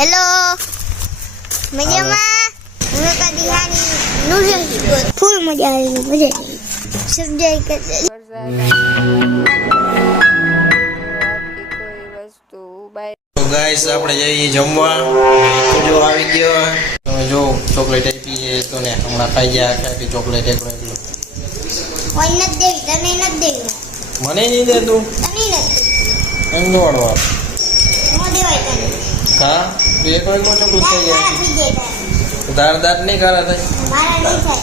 hello મજામાં હું કદિહાની noodles ફૂલ મજા આવી મજા સબસ્ક્રાઇબ કરજો તો ગાઈસ આપણે જઈએ જમવા જો આવી ગયો તમે જો ચોકલેટ આપી છે તો ને હમણાં ખાઈ ગયા આખી ચોકલેટ એકલો કોઈ નથી દેવી તને નથી દેવી મને નહીં દે તું તને નથી એમ નો વાળવા નો દેવાય તને હા તું એકલો એકલો ચોકલેટ ખાઈ ગયા પી જાય દાર દાર નહીં કરા થાય મારા નહીં થાય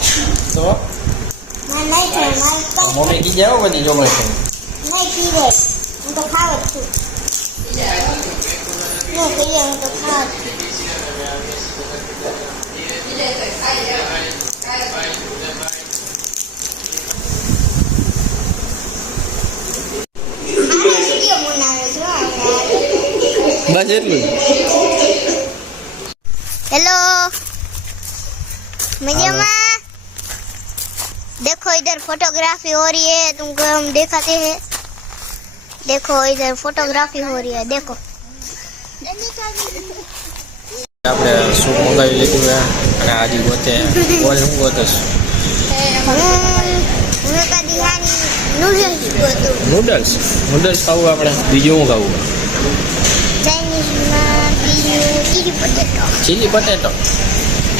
તો મારા નહીં થાય મારા મમ્મી કી જાવ બધી ચોકલેટ નહીં પી જાય હું તો ખાવ જ છું હું કહીએ હું તો ખાવ જ છું બસ એટલું हेलो मजामा देखो इधर फोटोग्राफी हो रही है तुमको हम दिखाते हैं देखो इधर फोटोग्राफी हो रही है देखो આપણે શું મંગાવી લીધું છે અને આજે ગોતે બોલ હું ગોતસ હું કદિહાની નૂડલ્સ ગોતું નૂડલ્સ નૂડલ્સ ખાવું આપણે બીજું શું ખાવું ચાઇનીઝમાં બીજું ચીલી પોટેટો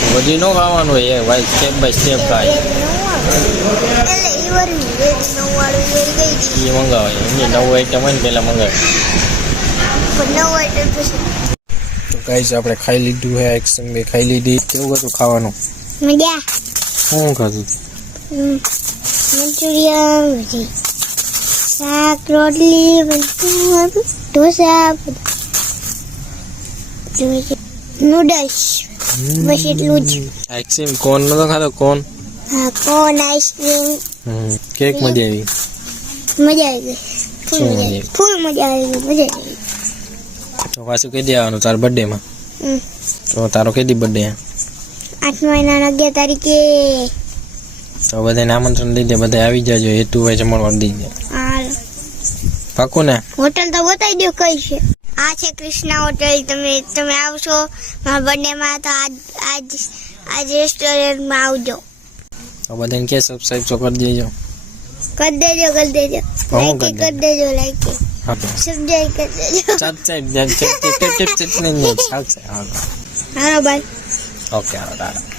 બધી નો ખાવાનું હોય એ ભાઈ સ્ટેપ બાય સ્ટેપ ખાય એટલે એ વરું વેજ નવવાળું વેરી ગઈ હતી એ મંગાવાય એમની નવું આઈટમ હોય ને પહેલાં મંગાવે પણ નવ આઈટમ પછી તો ગાઈસ આપણે ખાઈ લીધું છે એક સંગે ખાઈ લીધી કેવું હતું ખાવાનું મજા શું ખાધું મંચુરિયન પછી શાક રોટલી ઢોસા નૂડલ્સ બસ એટલું જ આઈસ્ક્રીમ કોન નતો ખાતો કોન હા કોન આઈસ્ક્રીમ કેક મજા આવી મજા આવી ગઈ ફૂલ મજા આવી ગઈ મજા આવી તો પાછું કહી દેવાનું તારા બર્થડેમાં તો તારો કઈ દી બર્થડે 8 મહિનાના 11 તારીખે તો બધાને આમંત્રણ દઈ દે બધા આવી જાજો હેતુભાઈ જમણવાર દઈ દે હાલ પાકું ને હોટલ તો બતાવી દો કઈ છે આ છે કૃષ્ણા હોટલ તમે આવશો મારા બર્થડેમાં તો આજ રેસ્ટોરન્ટમાં આવજો તો બધાને કે સબસ્ક્રાઇબ તો કરી દેજો કરી દેજો લાઈક કરી દેજો લાઈક સબસ્ક્રાઇબ કરી દેજો સબસ્ક્રાઇબ હાલો બાય ઓકે હાલો